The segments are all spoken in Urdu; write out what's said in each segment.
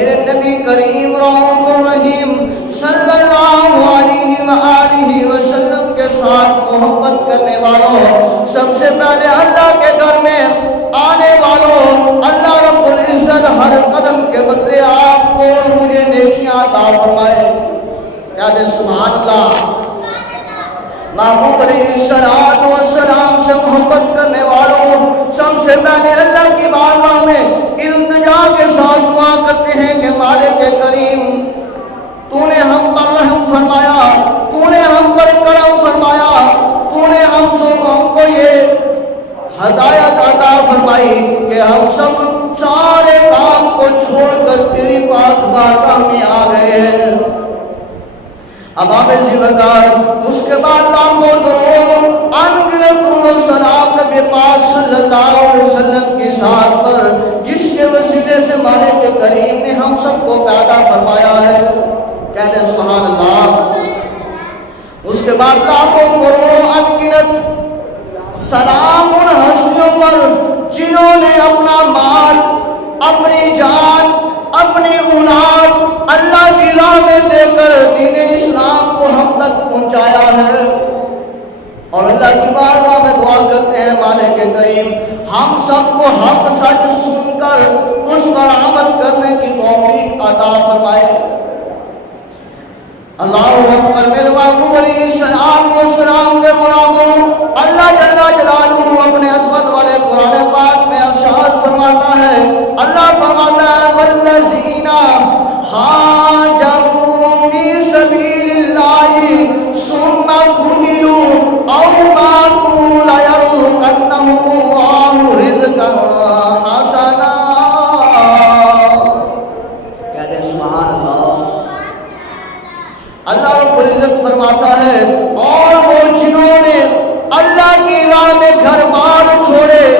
میرے نبی کریم رؤوف الرحیم صلی اللہ علیہ وآلہ وسلم کے ساتھ محبت کرنے والوں، سب سے پہلے اللہ کے گھر میں آنے والوں، اللہ رب العزت ہر قدم کے بدلے آپ کو اور مجھے نیکیاں عطا فرمائے۔ یاد سبحان اللہ۔ محبوب علیہ السلام سے محبت کرنے والوں، سب سے پہلے اللہ کی بارگاہ میں التجا کے ساتھ دعا کرتے ہیں کہ مالک کریم، تو نے ہم پر رحم فرمایا، تو نے ہم پر کرم فرمایا، تو نے ہم کو یہ ہدایت عطا فرمائی کہ ہم سب سارے کام کو چھوڑ کر تیری پاک بارگاہ میں آ گئے ہیں۔ اب آپ زیوکار، اس کے بعد لاکھوں درود انگنت و سلام نبی پاک صلی اللہ علیہ وسلم کی ذات پر، جس کے وسیلے سے مالک کریم نے ہم سب کو پیدا فرمایا ہے۔ کہتے ہیں سبحان اللہ۔ اس کے بعد لاکھوں کروڑوں انگنت سلام ان ہستیوں پر جنہوں نے اپنا مال، اپنی جان، اپنی اولاد اللہ کی راہ میں دے کر دین اسلام کو ہم تک پہنچایا ہے۔ اور اللہ کی بارگاہ میں دعا کرتے ہیں مالک کریم ہم سب کو حق سچ سن کر اس پر عمل کرنے کی توفیق عطا فرمائے۔ اللہ اکبر۔ میرے محبوب علیہ السلام کے غلاموں، اللہ جل جلالہ اپنے عظمت والے قرآن پاک میں ارشاد فرماتا ہے، اللہ فرماتا ہے والذین ہاجروا فی سبیل اللہ ثم قتلوا او ماتوا لیرزقنہم اللہ رزقا حسنا۔ کہتے ہیں سبحان اللہ۔ اللہ رب العزت فرماتا ہے اور وہ جنہوں نے اللہ کی راہ میں گھر بار چھوڑے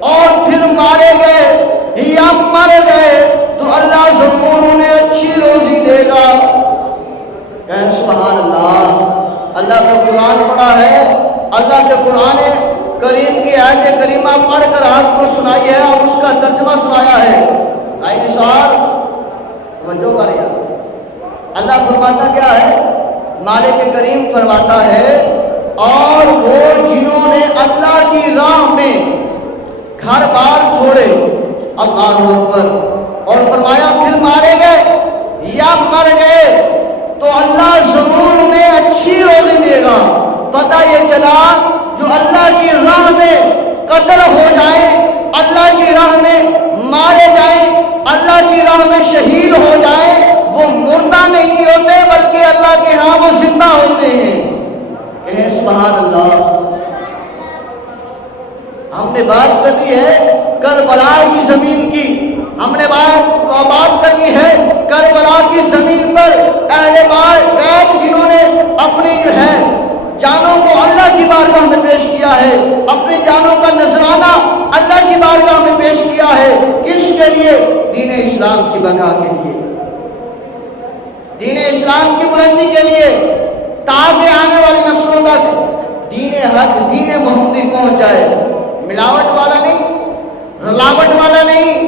اور پھر مارے گئے یا مر گئے تو اللہ ضرور انہیں اچھی روزی دے گا۔ کہیں سبحان اللہ۔ اللہ کا قرآن پڑھا ہے، اللہ کے قرآن کریم کی آیت کریمہ پڑھ کر آپ کو سنائی ہے اور اس کا ترجمہ سنایا ہے۔ آئی نثار توجہ کریے۔ اللہ فرماتا کیا ہے؟ مالک کریم فرماتا ہے اور وہ جنہوں نے اللہ کی راہ میں گھر بار چھوڑے، اللہ اکبر، اور فرمایا پھر مارے گئے یا مر گئے تو اللہ ضرور انہیں اچھی روزی دے گا۔ پتہ یہ چلا جو اللہ کی راہ میں قتل ہو جائیں، اللہ کی راہ میں مارے جائیں، اللہ کی راہ میں شہید ہو جائیں، وہ مردہ نہیں ہوتے بلکہ اللہ کے ہاں وہ زندہ ہوتے ہیں۔ کہیں سبحان اللہ۔ ہم نے بات کرنی ہے کربلا کی زمین کی، ہم نے بات کرنی ہے کربلا کی زمین پر اہل بیت جنہوں نے اپنی جو ہے جانوں کو اللہ کی بارگاہ میں پیش کیا ہے، اپنی جانوں کا نذرانہ اللہ کی بارگاہ میں پیش کیا ہے۔ کس کے لیے؟ دین اسلام کی بقا کے لیے، دین اسلام کی بلندی کے لیے، تاکہ آنے والی نسلوں تک دین حق، دین محمدی پہنچ جائے۔ ملاوٹ والا نہیں، رلاوٹ والا نہیں،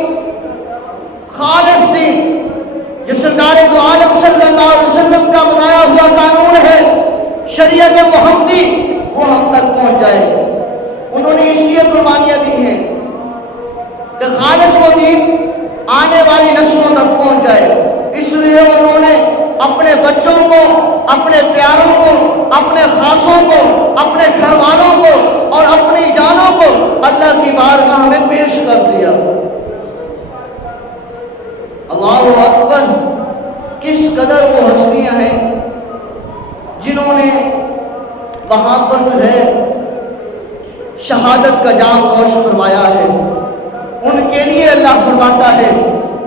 خالص دین جو سرکار دو عالم صلی اللہ علیہ وسلم کا بتایا ہوا قانون ہے، شریعت محمدی، وہ ہم تک پہنچ جائے۔ انہوں نے اس لیے قربانیاں دی ہیں کہ خالص وہ دین آنے والی نسلوں تک پہنچ جائے۔ اس لیے انہوں نے اپنے بچوں کو، اپنے پیاروں کو، اپنے خاصوں کو، اپنے گھر والوں کو اور اپنی جانوں کو اللہ کی بارگاہ میں پیش کر دیا۔ اللہ اکبر۔ کس قدر وہ ہستیاں ہیں جنہوں نے وہاں پر جو ہے شہادت کا جام نوش فرمایا ہے۔ ان کے لیے اللہ فرماتا ہے،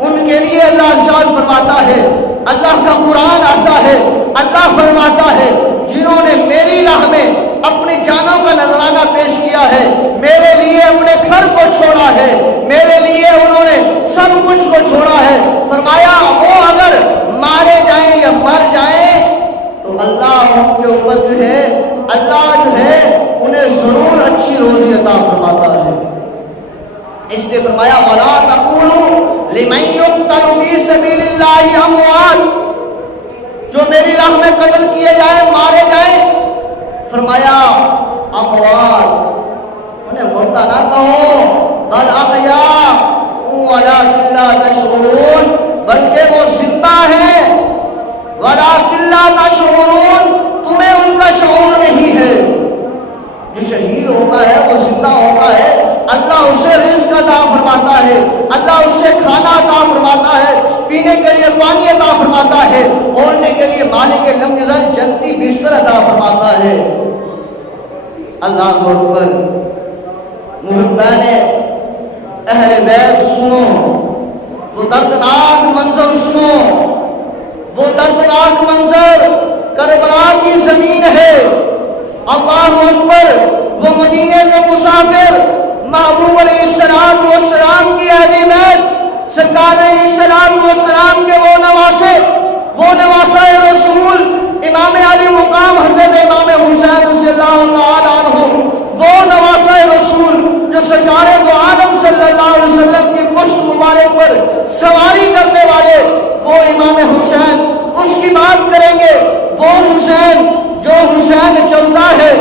ان کے لیے اللہ ارشاد فرماتا ہے، اللہ کا قرآن آتا ہے، اللہ فرماتا ہے جنہوں نے میری راہ میں اپنی جانوں کا نذرانہ پیش کیا ہے، میرے لیے اپنے گھر کو چھوڑا ہے، میرے لیے انہوں نے سب کچھ کو چھوڑا ہے، فرمایا وہ اگر مارے جائیں یا مر جائیں تو اللہ ان کے اوپر جو ہے اللہ جو ہے انہیں ضرور اچھی روزی عطا فرماتا ہے۔ اس لیے فرمایا وَلَا تَقُولُوا لمن یقتل فی سبیل اللہ اموات، جو میری راہ میں قتل کیے جائیں، مارے جائیں، فرمایا اموات، انہیں مردہ نہ کہو، بل احیاء ولکن لا تشعرون، بلکہ وہ زندہ ہیں، ولکن لا تشعرون، تمہیں ان کا شعور نہیں ہے۔ جو شہید ہوتا ہے، وہ زندہ ہوتا ہے، اللہ اسے رزق عطا فرماتا ہے، اللہ اسے کھانا عطا فرماتا ہے، پینے کے لیے پانی عطا فرماتا ہے، اوڑھنے کے لیے مالک لم یزل جنتی بستر عطا فرماتا ہے۔ اللہ اکبر۔ محبان اہل بیت سنو، وہ دردناک منظر سنو، وہ دردناک منظر کربلا کی زمین ہے۔ اللہ اکبر۔ وہ مدینے کے مسافر محبوب علیہ السلام کی اہل بیت، سرکار علیہ السلام کے وہ نواسہ رسول امام علی مقام حضرت امام حسین رضی اللہ تعالیٰ عنہ، وہ نواسہ رسول جو سرکار دو عالم صلی اللہ علیہ وسلم کی پشت مبارک پر سواری کرنے والے، وہ امام حسین، اس کی بات کریں گے۔ وہ حسین جو حسین چلتا ہے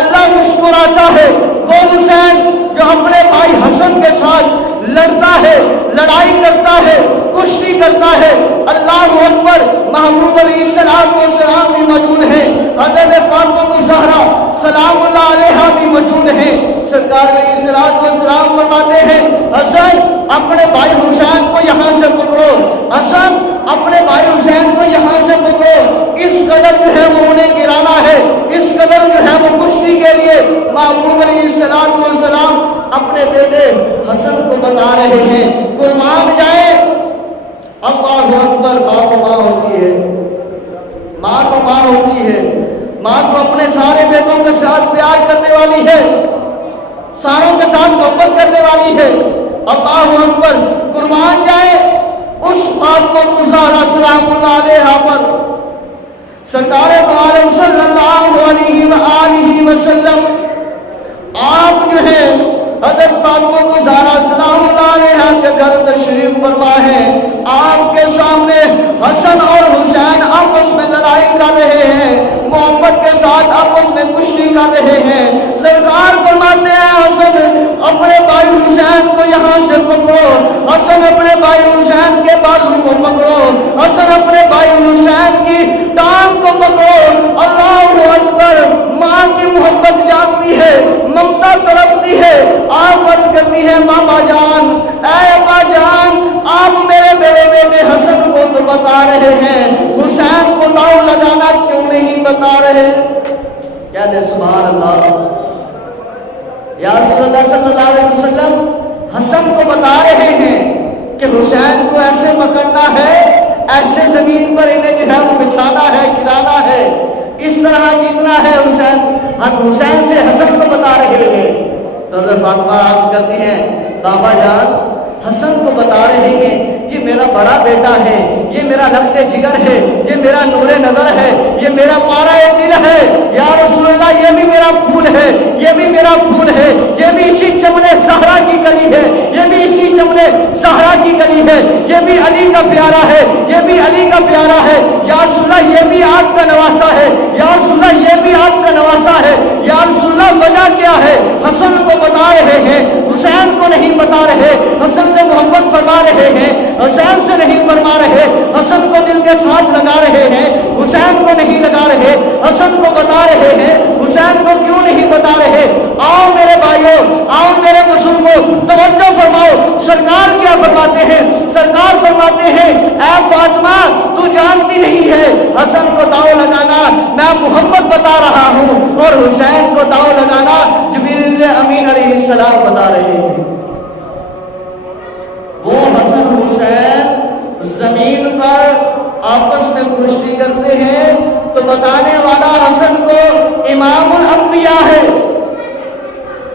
اللہ مسکراتا ہے، وہ حسین جو اپنے بھائی حسن کے ساتھ لڑتا ہے، لڑائی کرتا ہے، کشتی کرتا ہے۔ اللہ اکبر۔ محبوب علیہ السلام بھی موجود ہیں، حضرت فاطمہ الزہرا سلام اللہ علیہا بھی موجود ہیں۔ سرکار علیہ السلام فرماتے ہیں حسن اپنے بھائی حسین کو یہاں سے پکڑو، حسن اپنے بھائی حسین کو یہاں سے پکڑو، اس قدر جو ہے وہ انہیں گرانا ہے، اس قدر جو ہے وہ کشتی کے لیے۔ محبوب علیہ السلام اپنے بیٹے حسن کو بتا رہے ہیں قربان جائے۔ اللہ اکبر۔ ماں تو ماں ہوتی ہے، ماں تو ماں ہوتی ہے، ماں تو اپنے سارے بیٹوں کے ساتھ پیار کرنے والی ہے، ساروں کے ساتھ محبت کرنے والی ہے۔ اللہ اکبر۔ قربان جائے اس فاطمہ الزہرا سلام اللہ علیہا پر سرکار دو عالم صلی اللہ علیہ وآلہ وسلم آپ جو ہیں حضرت فاطمہ الزہرا سلام اللہ علیہا کے گھر تشریف فرما ہے۔ آپ کے سامنے حسن اور حسین آپس میں لڑائی کر رہے ہیں، محبت کے ساتھ آپس میں کشتی کر رہے ہیں۔ سرکار فرماتے ہیں حسن اپنے بھائی حسین کو یہاں سے پکڑو، حسن اپنے بھائی حسین کے بازو کو پکڑو، حسن اپنے بھائی حسین کی ٹانگ کو پکڑو۔ اللہ اکبر۔ ماں کی محبت جاگتی ہے، ممتا تڑپتی ہے، آپ عرض کرتی ہے بابا جان، اے ابا جان، آپ میرے بیٹے حسن کو تو بتا رہے ہیں، حسین کو داؤ لگانا کیوں نہیں بتا رہے؟ کیا دے سبحان اللہ۔ یا رسول اللہ صلی اللہ علیہ وسلم حسن کو بتا رہے ہیں کہ حسین کو ایسے پکڑنا ہے، ایسے زمین پر انہیں جو ہے وہ بچھانا ہے، گرانا ہے، اس طرح جیتنا ہے حسین سے حسن کو بتا رہے ہیں۔ تو حضرت فاطمہ عرض کرتی ہیں بابا جان حسن کو بتا رہے ہیں یہ میرا بڑا بیٹا ہے، یہ میرا لخت جگر ہے، یہ میرا نور نظر ہے، یہ میرا پارہ دل ہے۔ یا رسول اللہ یہ بھی میرا پھول ہے، یہ بھی میرا پھول ہے، یہ بھی اسی چمن زہرا کی کلی ہے، یہ بھی اسی چمن زہرا کی کلی ہے، یہ بھی علی کا پیارا ہے، یہ بھی علی کا پیارا ہے۔ یا رسول اللہ یہ بھی آپ کا نواسا ہے، یا رسول اللہ یہ بھی آپ کا نواسا ہے۔ یا رسول اللہ وجہ کیا ہے؟ حسن کو بتا رہے ہیں، حسین کو نہیں بتا رہے، حسن سے محبت فرما رہے ہیں، حسین سے نہیں فرما رہے، حسن کو دل کے ساتھ لگا رہے ہیں، حسین کو نہیں لگا رہے، حسن کو بتا رہے ہیں، حسین کو کیوں نہیں بتا رہے؟ آؤ میرے بھائیوں، آؤ میرے بزرگوں، توجہ فرماؤ۔ سرکار کیا فرماتے ہیں؟ سرکار فرماتے ہیں اے فاطمہ تو جانتی نہیں ہے حسن کو داؤ لگانا میں محمد بتا رہا ہوں، اور حسین کو داؤ لگانا جبریل امین علیہ السلام بتا رہے ہیں۔ وہ حسن حسین زمین پر آپس میں کشتی کرتے ہیں تو بتانے والا حسن کو امام الانبیاء ہے،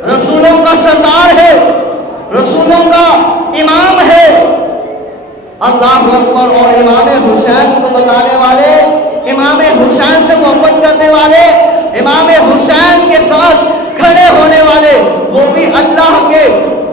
رسولوں کا سردار ہے، رسولوں کا امام ہے۔ اللہ اکبر۔ اور امام حسین کو بتانے والے، امام حسین سے محبت کرنے والے، امام حسین کے ساتھ کھڑے ہونے والے، وہ بھی اللہ کے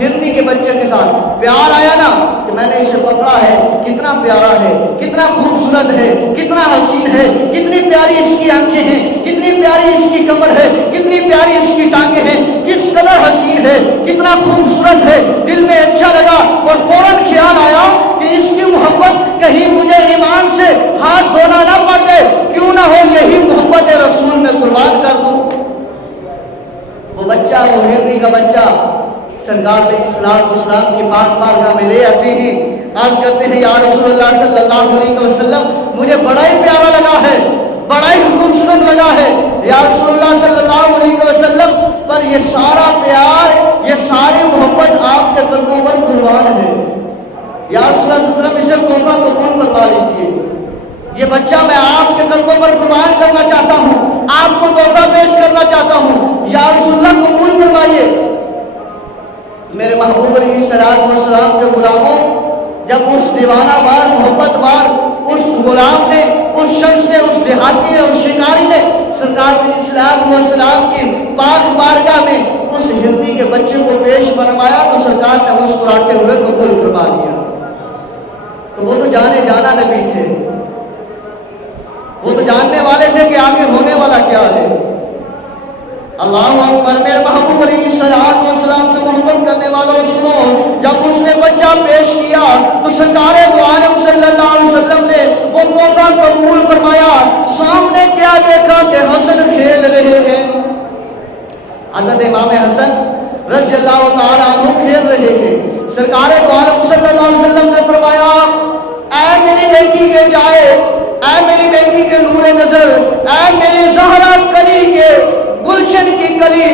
ہرنی کے بچے کے ساتھ پیار آیا نا کہ میں نے اسے پکڑا ہے، کتنا پیارا ہے، کتنا خوبصورت ہے، کتنا حسین ہے، کتنی پیاری اس کی آنکھیں ہیں، کتنی پیاری اس کی کمر ہے، کتنی پیاری اس کی ٹانگیں ہیں، کس قدر حسین ہے، کتنا خوبصورت ہے، دل میں اچھا لگا اور فوراً خیال آیا کہ اس کی محبت کہیں مجھے ایمان سے ہاتھ دھونا نہ پڑ دے، کیوں نہ ہو یہی محبت رسول میں قربان کر دوں۔ وہ بچہ، وہ ہرنی کا بچہ سرکار علیہ السلام کی پاک بارگاہ میں لے آتے ہیں، عرض کرتے ہیں یا رسول اللہ صلی اللہ علیہ وسلم مجھے بڑا ہی پیارا لگا ہے، بڑا ہی خوبصورت لگا ہے یا رسول اللہ صلی اللہ علیہ وسلم، پر یہ سارا پیار، یہ ساری محبت آپ کے قدموں پر قربان ہے، یا رسول اللہ صلی اللہ علیہ وسلم اسے تحفہ قبول فرما لیجیے، یہ بچہ میں آپ کے قدموں پر قربان کرنا چاہتا ہوں، آپ کو تحفہ پیش کرنا چاہتا ہوں، یا رسول اللہ قبول فرمائیے۔ میرے محبوب علیہ السلام کے غلاموں، جب اس دیوانہ وار، محبت وار اس غلام نے، اس شخص نے، اس دیہاتی نے، اس شکاری نے سرکار علیہ السلام کی پاک بارگاہ میں اس ہرنی کے بچے کو پیش فرمایا تو سرکار نے مسکراتے ہوئے قبول فرما لیا۔ تو وہ تو جانے جانا نبی تھے، وہ تو جاننے والے تھے کہ آگے ہونے والا کیا ہے۔ اللہ اکبر۔ میرے محبوب علیہ السلام سے محبت کرنے والوں سنو، جب اس نے بچہ پیش کیا تو سرکار دو عالم صلی اللہ علیہ وسلم نے وہ تحفہ قبول فرمایا۔ سامنے کیا دیکھا کہ حسن کھیل رہے ہیں، حضرت امام حسن رضی اللہ تعالیٰ عنہ کھیل رہے ہیں۔ سرکار دو عالم صلی اللہ علیہ وسلم نے فرمایا اے میری بیٹی کے جائے، اے میری بیٹی کے نور نظر، اے میری زہرا کلی کے گلشن کی کلی،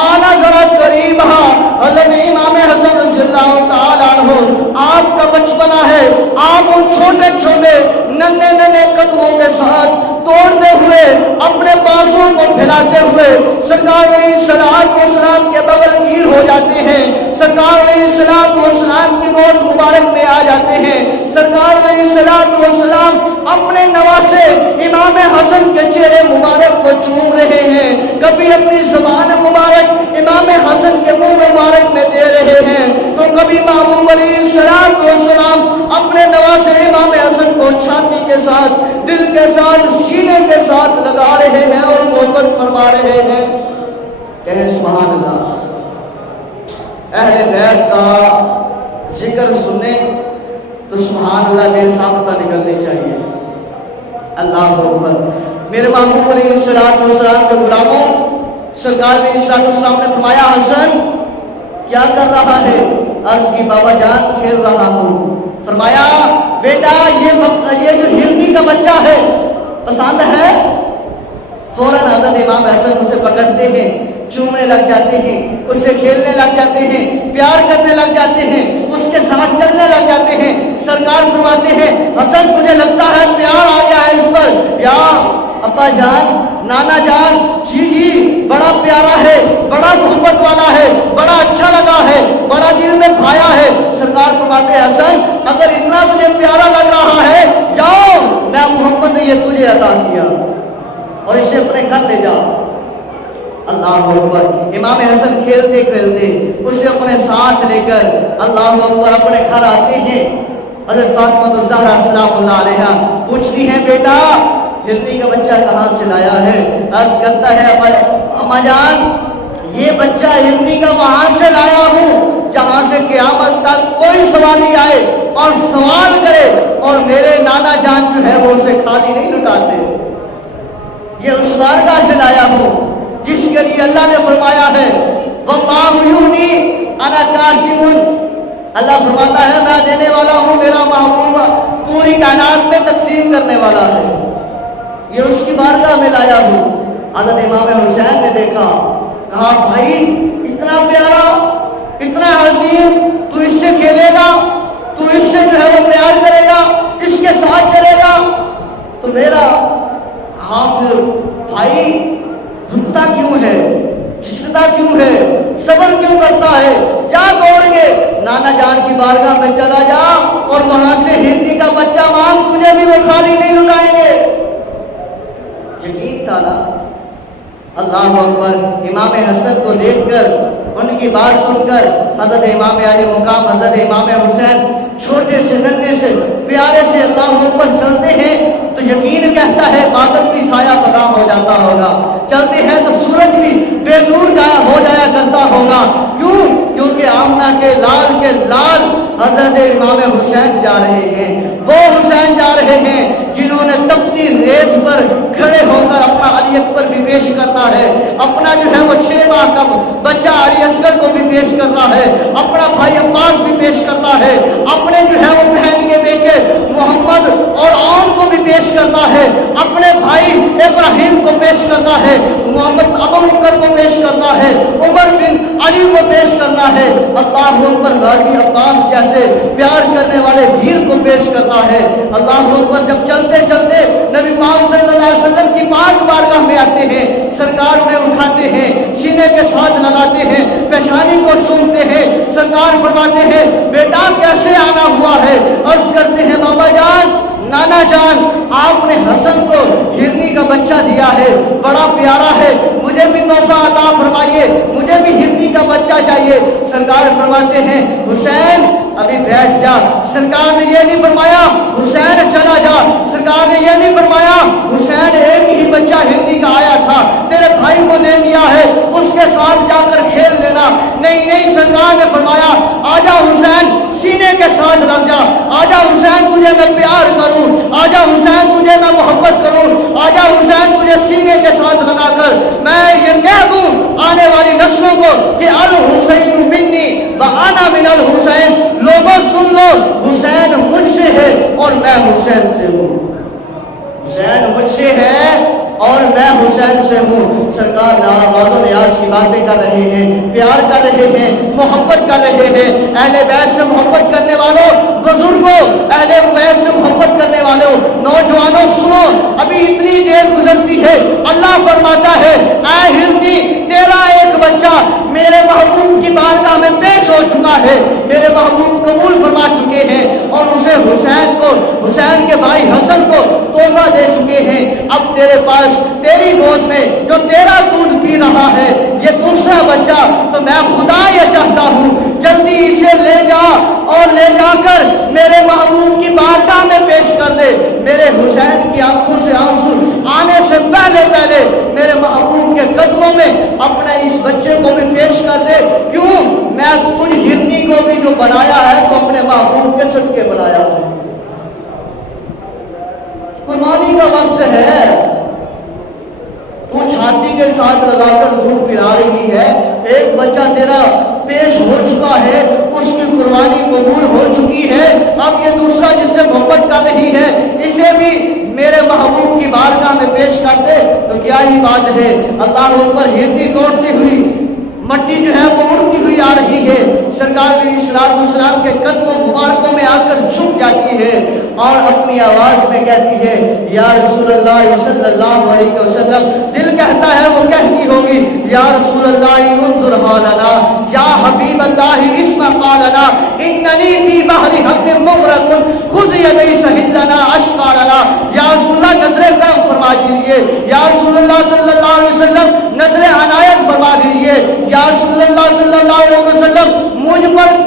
آنا ذرا قریب ہاں۔ حضرت امام حسن رضی اللہ تعالیٰ عنہ، آپ کا بچپنا ہے، آپ ان چھوٹے چھوٹے ننھے ننھے قدموں کے ساتھ توڑتے ہوئے، اپنے بازوؤں کو پھیلاتے ہوئے سرکار علیہ السلام کے بغل گیر ہو جاتے ہیں، سرکار علیہ السلام کی گود مبارک میں آ جاتے ہیں، سرکار علیہ السلام اپنے نواسے امام حسن کے چہرے مبارک کو چوم رہے ہیں، کبھی اپنی زبان مبارک امام حسن کے منہ مبارک میں دے رہے ہیں، تو کبھی محبوب علیہ السلام اپنے نواسے امام حسن کو چھاتی کے ساتھ، دل کے ساتھ، سینے کے ساتھ لگا رہے ہیں اور محبت فرما رہے ہیں۔ کہیں سبحان اللہ۔ اہل بیت کا ذکر سننے تو سبحان اللہ بے ساختہ نکلنی چاہیے۔ اللہ اکبر۔ میرے محبوب علیہ السلام کے غلاموں، سرکار علیہ السلام نے فرمایا حسن کیا کر رہا ہے؟ عرض کی بابا جان کھیل رہا ہوں۔ فرمایا بیٹا یہ جو ہرنی کا بچہ ہے پسند ہے؟ فوراً حضرت امام حسن اسے پکڑتے ہیں، چومنے لگ جاتے ہیں، اس سے کھیلنے لگ جاتے ہیں، پیار کرنے لگ جاتے ہیں، اس کے ساتھ چلنے لگ جاتے ہیں۔ سرکار فرماتے ہیں حسن تجھے لگتا ہے پیار آ گیا ہے اس پر؟ یا ابا جان، نانا جان، جی بڑا پیارا ہے، بڑا محبت والا ہے، بڑا اچھا لگا ہے، بڑا دل میں بھایا ہے۔ سرکار فرماتے ہیں حسن اگر اتنا تجھے پیارا لگ رہا ہے جاؤ، میں محمد نے یہ تجھے عطا کیا اور اسے اپنے گھر لے جاؤ۔ اللہ اکبر۔ امام حسن کھیلتے کھیلتے اسے اپنے ساتھ لے کر اللہ اکبر اپنے گھر آتے ہیں۔ حضرت فاطمہ الزہرا سلام اللہ علیہا پوچھتی ہیں بیٹا ہرنی کا بچہ کہاں سے لایا ہے؟ عرض کرتا ہے اما جان یہ بچہ ہرنی کا وہاں سے لایا ہوں جہاں سے قیامت تک کوئی سوالی آئے اور سوال کرے اور میرے نانا جان جو ہے وہ اسے خالی نہیں لٹاتے۔ یہ اس بارگاہ سے لایا ہوں جس کے لیے اللہ نے فرمایا ہے واللہ یؤتی انا قاسم، اللہ فرماتا ہے میں دینے والا ہوں، میرا محبوب پوری کائنات میں تقسیم کرنے والا ہے، یہ اس کی بارگاہ میں لایا ہوں۔ حضرت امام حسین نے دیکھا، کہا بھائی اتنا پیارا، اتنا حسین، تو اس سے کھیلے گا، تو اس سے جو ہے وہ پیار کرے گا، اس کے ساتھ چلے گا تو میرا پھر بھائی رکتا کیوں ہے، جھجکتا کیوں ہے، صبر کیوں کرتا ہے؟ جا دوڑ کے نانا جان کی بارگاہ میں چلا جا اور وہاں سے ہرنی کا بچہ مانگ، تجھے بھی وہ خالی نہیں لٹائیں گے۔ یقین تھا نا، اللہ اکبر۔ امام حسن کو دیکھ کر، ان کی بات سن کر حضرت امام علی مقام حضرت امام حسین چھوٹے سے ننھے سے پیارے سے اللہ اکبر چلتے ہیں تو یقین کہتا ہے بادل کی سایہ فراں ہو جاتا ہوگا، چلتے ہیں تو سورج بھی بے نور ہو جایا کرتا ہوگا۔ کیوں؟ کیونکہ آمنہ کے لال حضرت امام حسین جا رہے ہیں، وہ حسین جا رہے ہیں جنہوں نے تپتی ریت پر کھڑے ہو کر اپنا علی اکبر بھی پیش کرنا ہے، اپنا جو ہے وہ 6 ماہ کا بچہ علی اصغر کو بھی پیش کرنا ہے، اپنا بھائی عباس بھی پیش کرنا ہے، اپنے جو ہے وہ بہن کے بیٹے محمد اور عون کو بھی پیش کرنا ہے، اپنے بھائی ابراہیم کو پیش کرنا ہے، محمد ابو بکر کو پیش کرنا ہے، عمر بن علی کو پیش کرنا ہے، اللہ اکبر غازی عباس جیسے پیار کرنے والے ویر کو پیش کرنا ہے۔ اللہ اکبر جب چلتے چلتے نبی پاک صلی اللہ علیہ وسلم کی پاک بارگاہ میں آتے ہیں، سرکار انہیں اٹھاتے ہیں، سینے کے ساتھ لگاتے ہیں، پیشانی کو چومتے ہیں، سرکار فرماتے ہیں بیٹا کیسے آنا ہوا ہے؟ عرض کرتے ہیں بابا جان، نانا جان، آپ نے حسن کو ہرنی کا بچہ دیا ہے، بڑا پیارا ہے، مجھے بھی تحفہ عطا فرمائیے، مجھے بھی ہرنی کا بچہ چاہیے۔ سرکار فرماتے ہیں حسین ابھی بیٹھ جا۔ سرکار نے یہ نہیں فرمایا حسین چلا جا، سرکار نے یہ نہیں فرمایا حسین ایک ہی بچہ ہرنی کا آیا تھا، تیرے بھائی کو دے دیا ہے، اس کے ساتھ جا کر کھیل لینا۔ نہیں، سرکار نے فرمایا آجا حسین، سینے کے ساتھ لگ جا، آجا حسین تجھے میں پیار کروں، آجا حسین تجھے میں محبت کروں، آجا حسین تجھے سینے کے ساتھ لگا کر میں یہ کہہ دوں آنے والی نسلوں کو کہ الحسین منی وانا من الحسین۔ لوگوں سن لو، حسین مجھ سے ہے اور میں حسین سے ہوں، حسین مجھ سے ہے اور میں حسین سے ہوں۔ سرکار نواز و نیاز کی باتیں کر رہے ہیں، پیار کر رہے ہیں، محبت کر رہے ہیں۔ اہل بیت سے محبت کرنے والوں، بزرگوں، اہل بیت سے محبت کرنے والوں، نوجوانوں سنو، ابھی اتنی دیر گزرتی ہے، اللہ فرماتا ہے اے ہرنی تیرا ایک بچہ میرے محبوب کی بارگاہ میں پیش ہو چکا ہے، میرے محبوب قبول فرما چکے ہیں اور اسے حسین کے بھائی حسن کو تحفہ دے چکے ہیں۔ اب تیرے پاس تیری گود میں جو تیرا دودھ پی رہا ہے یہ دوسرا بچہ، تو میں خدا یہ چاہتا ہوں جلدی اسے لے جا اور لے جا کر میرے محبوب کی بارگاہ میں پیش کر دے۔ میرے حسین کی آنکھوں سے آنسو آنے سے پہلے میرے محبوب کے قدموں میں اپنے اس بچے کو بھی پیش کر دے۔ کیوں؟ میں تجھ ہرنی کو بھی جو بنایا ہے تو اپنے محبوب کے صدقے بنایا ہے۔ قربانی کا وقت ہے، تو چھاتی کے ساتھ لگا کر دودھ پلا رہی ہے، ایک بچہ تیرا پیش ہو چکا ہے، اس کی قربانی قبول ہو چکی ہے، اب یہ دوسرا جس سے محبت کر رہی ہے اسے بھی میرے محبوب کی بارگاہ میں پیش کر دے تو کیا ہی بات ہے۔ اللہ اکبر، ہرنی دوڑتی ہوئی، مٹی جو ہے وہ اڑتی ہوئی آ رہی ہے، سرکار علیہ السلام کے قدموں مبارکوں میں آ کر جھک جاتی ہے اور اپنی آواز میں کہتی ہے یا رسول اللہ صلی اللہ علیہ وسلم۔ دل کہتا ہے وہ کہتی ہوگی یا رسول اللہ انظر حالنا، یا حبیب اللہ اسمع قالنا، اننی فی بحر ہم مغرق خذ یدی سہل لنا اشقالنا۔ یا رسول اللہ نظر کرم فرما دیجیے، یا رسول اللہ صلی اللہ علیہ وسلم نظر عنایت فرما دیجیے، یا رسول اللہ صلی اللہ علیہ وسلم مجھ پر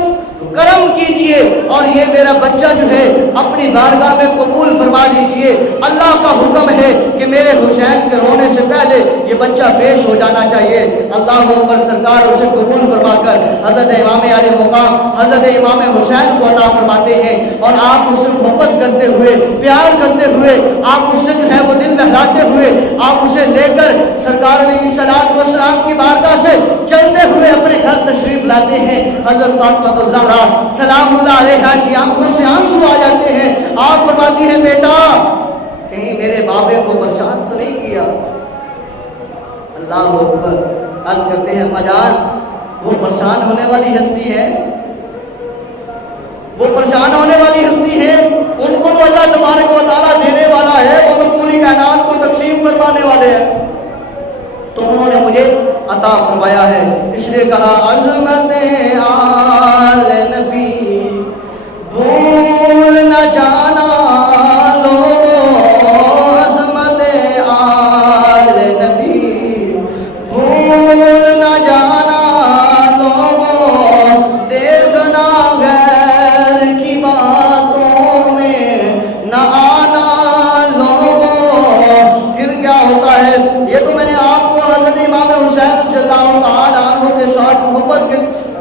کرم کیجئے اور یہ میرا بچہ جو ہے اپنی بارگاہ میں قبول فرما لیجئے۔ اللہ کا حکم ہے کہ میرے حسین کے رونے سے پہلے یہ بچہ پیش ہو جانا چاہیے۔ اللہ اکبر، سرکار اسے قبول فرما کر حضرت امام علی مقام حضرت امام حسین کو عطا فرماتے ہیں اور آپ اس سے محبت کرتے ہوئے، پیار کرتے ہوئے، آپ اس سے جو ہے وہ دل بہلاتے ہوئے آپ اسے لے کر سرکار علیہ السلام کی بارگاہ سے چلتے ہوئے اپنے گھر تشریف لاتے ہیں۔ حضرت فاطمہ الزہرا سلام اللہ علیہا کی آنکھوں سے آنسو آ جاتے ہیں، آپ فرماتی ہیں بیٹا کہیں میرے بابے کو پریشان تو نہیں کیا؟ اللہ اکبر، عرض کرتے ہیں اما جان وہ پریشان ہونے والی ہستی ہے، وہ پریشان ہونے والی ہستی ہے، ان کو تو اللہ تبارک و تعالیٰ دینے والا ہے، وہ تو پوری کائنات کو تقسیم فرمانے والے ہیں، تو انہوں نے مجھے عطا فرمایا ہے۔ اس لیے کہا عظمت آل نبی بھول نہ جانا لوگوں، عظمت آل نبی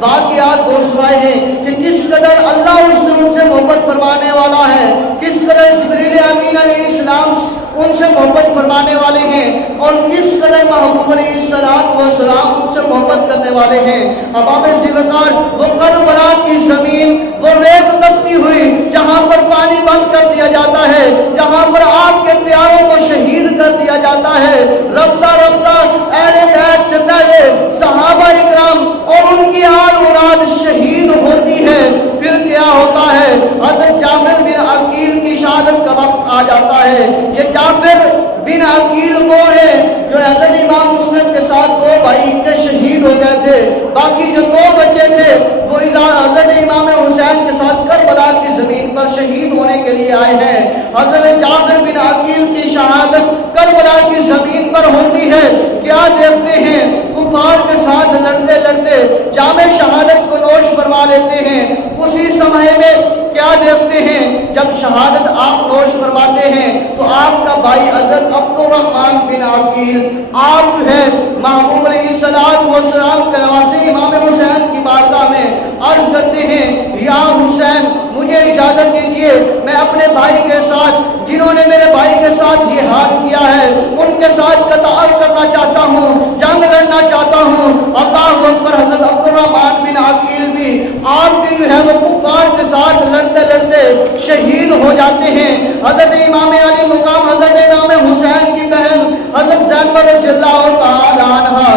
واقعات وہ سنائے ہیں کہ کس قدر اللہ ان سے محبت فرمانے والا ہے، کس قدر جبریل امین علیہ السلام ان سے محبت فرمانے والے ہیں، اور کس قدر محبوب علیہ السلام ان سے محبت کرنے والے ہیں۔ اباب ذوالفقار وہ کربلا کی زمین، وہ ریت تپتی ہوئی جہاں پر پانی بند کر دیا جاتا ہے، جہاں پر آپ کے پیاروں کو شہید کر دیا جاتا ہے، رفتہ رفتہ اہل بیت سے پہلے صحابہ اکرام اور ان کی آل اولاد شہید ہوتی ہے۔ پھر کیا ہوتا ہے؟ حضرت جعفر بن عقیل کی شہادت کا وقت آ جاتا ہے۔ یہ جعفر بن عقیل وہ ہے جو حضرت امام مسلم کے ساتھ دو بھائی ان کے شہید ہو گئے تھے، باقی جو دو بچے تھے وہ حضرت امام حسین کے ساتھ کربلا کی زمین پر شہید ہونے کے لیے آئے ہیں۔ حضرت جعفر بن عقیل کی شہادت کربلا کی زمین پر ہوتی ہے۔ کیا دیکھتے ہیں؟ کفار کے ساتھ لڑتے لڑتے جام شہادت کو نوش فرما لیتے ہیں۔ اسی سمے میں کیا دیکھتے ہیں؟ جب شہادت آپ نوش فرماتے ہیں تو آپ کا بھائی حضرت عبد الرحمن بن عقیل آپ ہے محبوب علیہ السلام کے نواسے امام حسین کی بارگاہ میں عرض کرتے ہیں، یا حسین مجھے اجازت دیجیے، میں اپنے بھائی کے ساتھ جنہوں نے میرے بھائی کے ساتھ یہ حال کیا ہے ان کے ساتھ قتال کرنا چاہتا ہوں، جنگ لڑنا چاہتا ہوں۔ اللہ اکبر۔ حضرت عبد الرحمن بن عقیل بھی آپ کے جو ہے وہ کفار کے ساتھ لڑتے لڑتے شہید ہو جاتے ہیں۔ حضرت امام علی مقام حضرت امام حسین کی بہن حضرت زینب رضی اللہ تعالی عنہ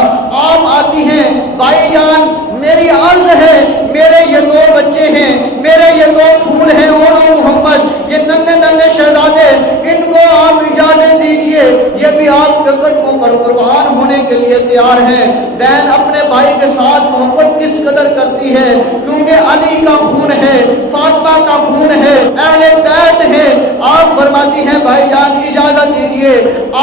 آپ آتی ہیں، بھائی جان میری عرض ہے، میرے یہ دو بچے ہیں، میرے یہ دو پھول ہیں اون و محمد، یہ ننھے ننھے شہزادے، ان کو آپ اجازت دیجئے، یہ بھی آپ کے قدموں پر قربان ہونے کے لیے تیار ہیں۔ بہن اپنے بھائی کے ساتھ محبت کس قدر کرتی ہے، کیونکہ علی کا خون ہے، فاطمہ کا خون ہے، اہل بیت ہے۔ آپ فرماتی ہیں بھائی جان اجازت دیجئے،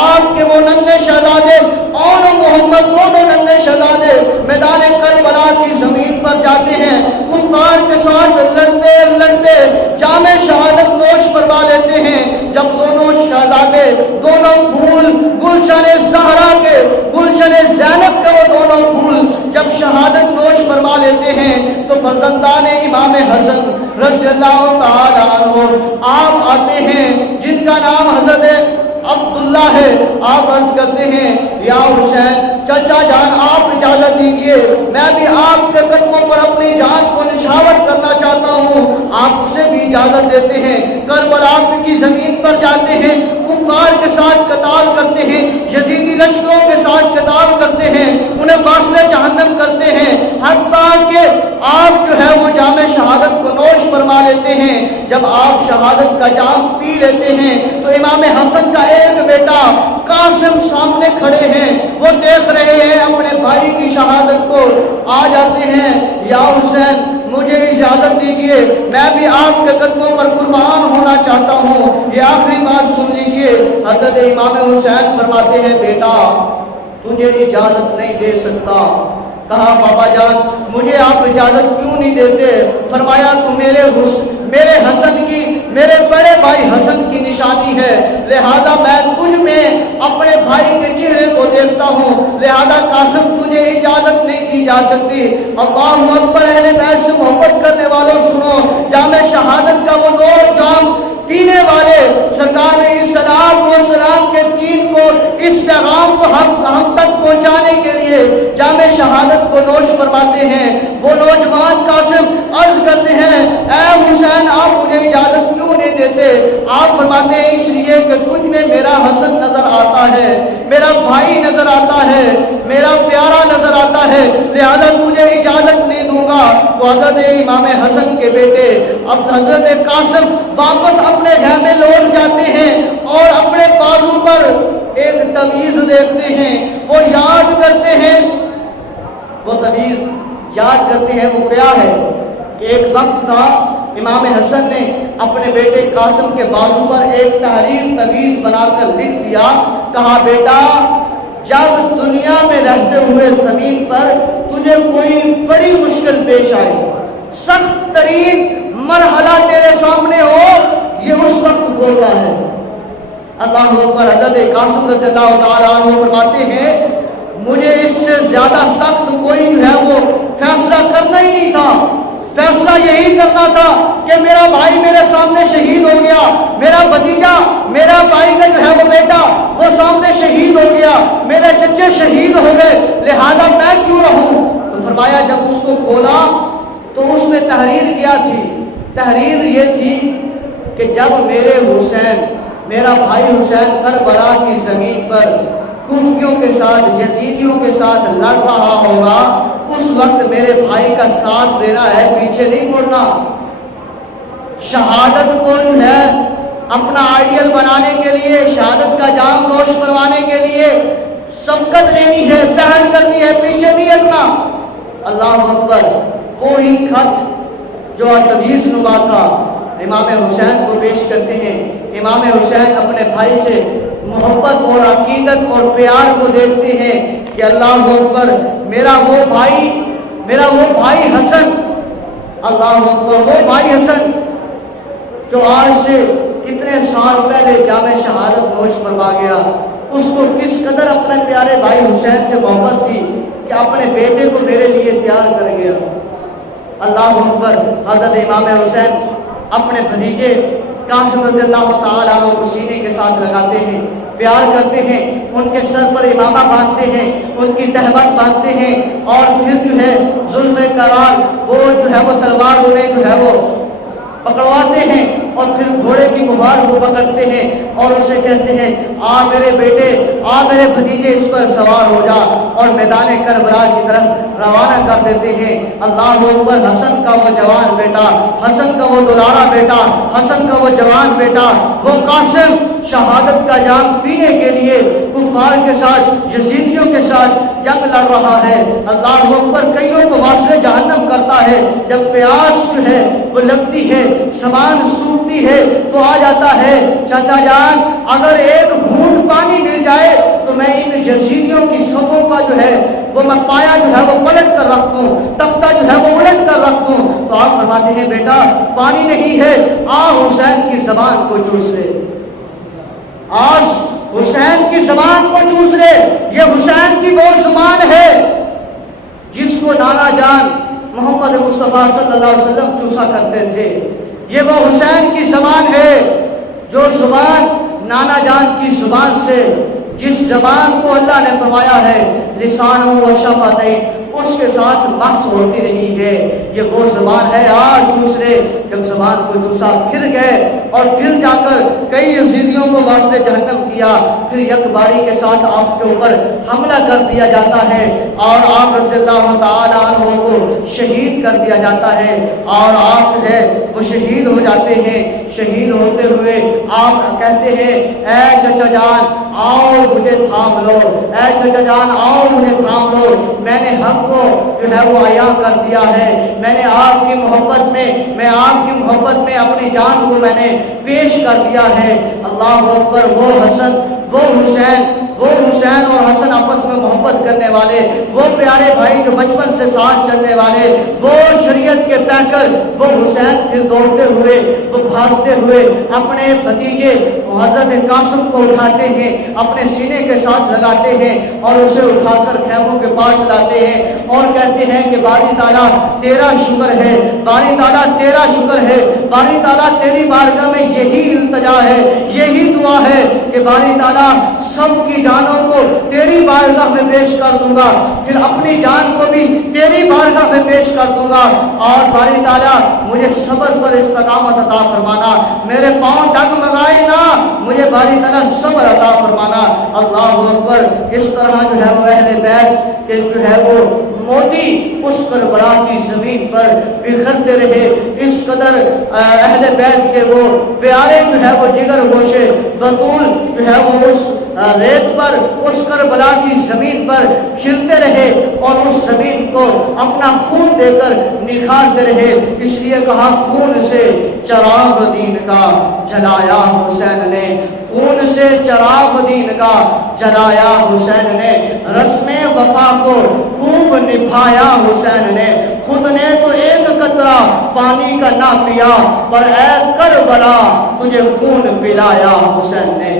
آپ کے وہ ننھے شہزادے اون و محمد دونوں ننھے شہزادے میدان کربلا کی زمین پر جاتے ہیں، کفار کے ساتھ لڑتے لڑتے جام شہادت نوش فرما لیتے ہیں۔ جب دونوں شہزادے، دونوں پھول گلشن زہرا کے، گلشن زینب کے وہ دونوں پھول جب شہادت نوش فرما لیتے ہیں تو فرزندان امام حسن رضی اللہ تعالی عنہ آپ آتے ہیں جن کا نام حضرت عبداللہ ہے۔ آپ عرض کرتے ہیں یا حسین چچا جان آپ اجازت دیجئے، میں بھی آپ کے قدموں پر اپنی جان کو نچھاور کرنا چاہتا ہوں۔ آپ اسے بھی اجازت دیتے ہیں، کربلا کی زمین پر جاتے ہیں، کفار کے ساتھ قتال کرتے ہیں، یزیدی لشکروں کے ساتھ قتال کرتے ہیں، انہیں واصل جہنم کرتے ہیں، حتیٰ کہ آپ جو ہے وہ جام شہادت کو نوش فرما لیتے ہیں۔ جب آپ شہادت کا جام پی لیتے ہیں تو امام حسن کا ایک بیٹا قاسم سامنے کھڑے ہیں، وہ دیکھ رہے ہیں اپنے بھائی کی شہادت کو، آ جاتے ہیں یا حسین مجھے اجازت دیجئے، میں بھی آپ کے قدموں پر قربان ہونا چاہتا ہوں۔ یہ آخری بات سن لیجئے۔ حضرت امام حسین فرماتے ہیں بیٹا تجھے اجازت نہیں دے سکتا۔ کہا بابا جان مجھے آپ اجازت کیوں نہیں دیتے؟ فرمایا تو میرے حسن کی، میرے بڑے بھائی حسن کی نشانی ہے، لہذا میں تجھ میں اپنے بھائی کے چہرے کو دیکھتا ہوں، لہذا قاسم تجھے اجازت نہیں دی جا سکتی۔ اللہ اکبر۔ اہل بیت سے محبت کرنے والوں سنو، جام شہادت کا وہ نور جام پینے والے سرکار علیہ السلام کے دین کو، اس پیغام کو ہم تک پہنچانے کے لیے جام شہادت کو نوش فرماتے ہیں۔ وہ نوجوان قاسم عرض کرتے ہیں اے حسین آپ مجھے اجازت کیوں نہیں دیتے؟ آپ فرماتے ہیں اس لیے کہ تجھ میں میرا حسن نظر آتا ہے، میرا بھائی نظر آتا ہے، میرا پیارا نظر آتا ہے، لہذا تجھے اجازت نہیں دوں گا۔ تو حضرت امام حسن کے بیٹے اب حضرت قاسم واپس اپنے گھر میں لوٹ جاتے ہیں اور اپنے بازو پر ایک تعویذ دیکھتے ہیں، وہ یاد کرتے ہیں، وہ تعویذ یاد کرتے ہیں وہ کیا ہے کہ ایک وقت تھا امام حسن نے اپنے بیٹے قاسم کے بازو پر ایک تحریر تعویذ بنا کر لکھ دیا، کہا بیٹا جب دنیا میں رہتے ہوئے زمین پر تجھے کوئی بڑی مشکل پیش آئے، سخت ترین مرحلہ تیرے سامنے ہو، یہ اس وقت کھولنا ہے۔ اللہ اکبر۔ حضرت قاسم رضی اللہ تعالیٰ عنہ فرماتے ہیں مجھے اس سے زیادہ سخت کوئی جو ہے وہ فیصلہ کرنا ہی نہیں تھا، فیصلہ یہی کرنا تھا کہ میرا بھائی میرے سامنے شہید ہو گیا، میرا بھتیجا، میرا بھائی کا جو ہے وہ بیٹا وہ سامنے شہید ہو گیا، میرے چچے شہید ہو گئے، لہذا میں کیوں رہوں؟ تو فرمایا جب اس کو کھولا تو اس میں تحریر کیا تھی؟ تحریر یہ تھی کہ جب میرے حسین، میرا بھائی حسین کربلا کی زمین پر کوفیوں کے ساتھ، یزیدیوں کے ساتھ لڑ رہا ہوگا، اس وقت میرے بھائی کا ساتھ دینا ہے، پیچھے نہیں مڑنا۔ شہادت کو جو ہے اپنا آئیڈیل بنانے کے لیے، شہادت کا جام نوش کروانے کے لیے سبقت لینی ہے، پہل کرنی ہے، پیچھے نہیں ہٹنا۔ اللہ اکبر۔ وہی خط جو تبیز نما تھا امام حسین کو پیش کرتے ہیں۔ امام حسین اپنے بھائی سے محبت اور عقیدت اور پیار کو دیکھتے ہیں کہ اللہ اکبر، میرا وہ بھائی حسن، اللہ اکبر، وہ بھائی حسن جو آج سے کتنے سال پہلے جامع شہادت نوش فرما گیا، اس کو کس قدر اپنے پیارے بھائی حسین سے محبت تھی کہ اپنے بیٹے کو میرے لیے تیار کر گیا۔ اللہ اکبر۔ حضرت امام حسین اپنے بھتیجے قاسم رضی اللہ تعالیٰ عنہ کو سینے کے ساتھ لگاتے ہیں، پیار کرتے ہیں، ان کے سر پر امامہ باندھتے ہیں، ان کی تہبت باندھتے ہیں، اور پھر جو ہے زلف قرار وہ جو ہے وہ تلوار انہیں جو ہے وہ پکڑواتے ہیں، اور پھر گھوڑے کی مہار کو پکڑتے ہیں اور اسے کہتے ہیں آ میرے بیٹے، آ میرے بھتیجے، اس پر سوار ہو جا، اور میدان کربلا کی طرف روانہ کر دیتے ہیں۔ اللہ اکبر۔ حسن کا وہ جوان بیٹا، حسن کا وہ دلارا بیٹا، حسن کا وہ جوان بیٹا، وہ قاسم شہادت کا جام پینے کے لیے کفار کے ساتھ، یزیدیوں کے ساتھ جنگ لڑ رہا ہے۔ اللہ اکبر۔ کئیوں کو واسطے جہنم کرتا ہے، جب پیاس جو ہے وہ لگتی ہے، زبان سوکھتی ہے تو آ جاتا ہے چچا جان اگر ایک گھونٹ پانی مل جائے تو میں ان یزیدیوں کی صفوں کا جو ہے وہ میں پایا جو ہے وہ پلٹ کر رکھ دوں، تختہ جو ہے وہ الٹ کر رکھ دوں۔ تو آپ فرماتے ہیں بیٹا پانی نہیں ہے، آ حسین کی زبان کو چوس لے، آج حسین کی زبان کو چوس لے۔ یہ حسین کی وہ زبان ہے جس کو نانا جان محمد مصطفیٰ صلی اللہ علیہ وسلم چوسا کرتے تھے۔ یہ وہ حسین کی زبان ہے جو زبان نانا جان کی زبان سے، جس زبان کو اللہ نے فرمایا ہے لسان و شفتین، اس کے ساتھ مس ہوتی رہی ہے، یہ وہ زبان ہے۔ آج چوس لے۔ جب زبان کو چوسا پھر گئے اور پھر جا کر کئی یزیدیوں کو واسطے جہنم کیا، پھر یک باری کے ساتھ آپ کے اوپر حملہ کر دیا جاتا ہے اور آپ رضی اللہ تعالیٰ عنہ کو شہید کر دیا جاتا ہے، اور آپ جو ہے وہ شہید ہو جاتے ہیں۔ شہید ہوتے ہوئے آپ کہتے ہیں اے چچا جان آؤ مجھے تھام لو، اے چچا جان آؤ مجھے تھام لو، میں نے حق کو جو ہے وہ عیاں کر دیا ہے، میں نے آپ کی محبت میں اپنی جان کو میں نے پیش کر دیا ہے۔ اللہ اکبر۔ وہ حسن، وہ حسین اور حسن آپس میں محبت کرنے والے، وہ پیارے بھائی جو بچپن سے ساتھ چلنے والے، وہ شریعت کے پیکر، وہ حسین پھر دوڑتے ہوئے، وہ بھاگتے ہوئے اپنے بھتیجے حضرت قاسم کو اٹھاتے ہیں، اپنے سینے کے ساتھ لگاتے ہیں اور اسے اٹھا کر خیموں کے پاس لاتے ہیں اور کہتے ہیں کہ باری تعالیٰ تیرا شکر ہے، باری تعالیٰ تیرا شکر ہے، باری تعالیٰ تیری بارگاہ میں یہی التجا ہے، یہی دعا ہے کہ باری تعالیٰ سب کی جانوں کو تیری بارگاہ میں پیش کر دوں گا، پھر اپنی جان کو بھی تیری بارگاہ میں پیش کر دوں گا، اور باری تعالیٰ مجھے صبر پر استقامت عطا فرمانا، میرے پاؤں ڈگمگائے نہ، مجھے باری تعالیٰ صبر عطا فرمانا۔ اللہ اکبر۔ اس طرح جو ہے وہ اہل بیت کے جو ہے وہ موتی اس کربلا کی زمین پر بکھرتے رہے، اس قدر اہل بیت کے وہ پیارے جو ہے وہ جگر گوشے بطول جو ہے وہ اس ریت پر، اس کربلا کی زمین پر کھلتے رہے اور اس زمین کو اپنا خون دے کر نکھارتے رہے۔ اس لیے کہا خون سے چراغ دین کا جلایا حسین نے، خون سے چراغ دین کا جلایا حسین نے، رسم وفا کو خوب نبھایا حسین نے، خود نے تو ایک قطرہ پانی کا نہ پیا، پر اے کربلا تجھے خون پلایا حسین نے۔